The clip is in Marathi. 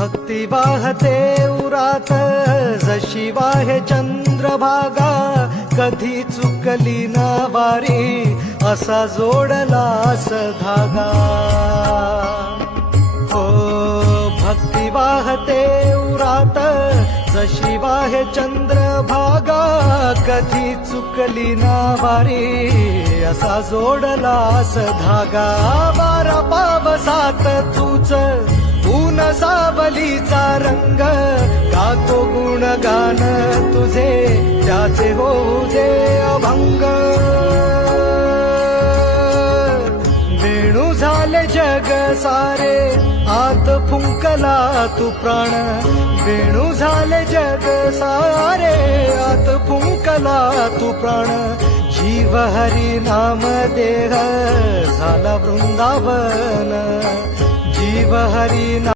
भक्ती वाहते उरात जशी वाहे चंद्रभागा, कधी चुकली ना वारी असा जोडलास धागा. हो भक्ती वाहते उरात जशी वाहे चंद्रभागा, कधी चुकली ना वारी असा जोडलास धागा. वारा पावसात तूच ऊन सावलीचा रंग, गातो गुणगान तुझे त्याचे होऊ दे अभंग. वेणू झाले जग सारे आत फुंकला तू प्राण, वेणू झाले जग सारे आत फुंकला तू प्राण. जीव हरी नाम देह झाला वृंदावन, जीव हरी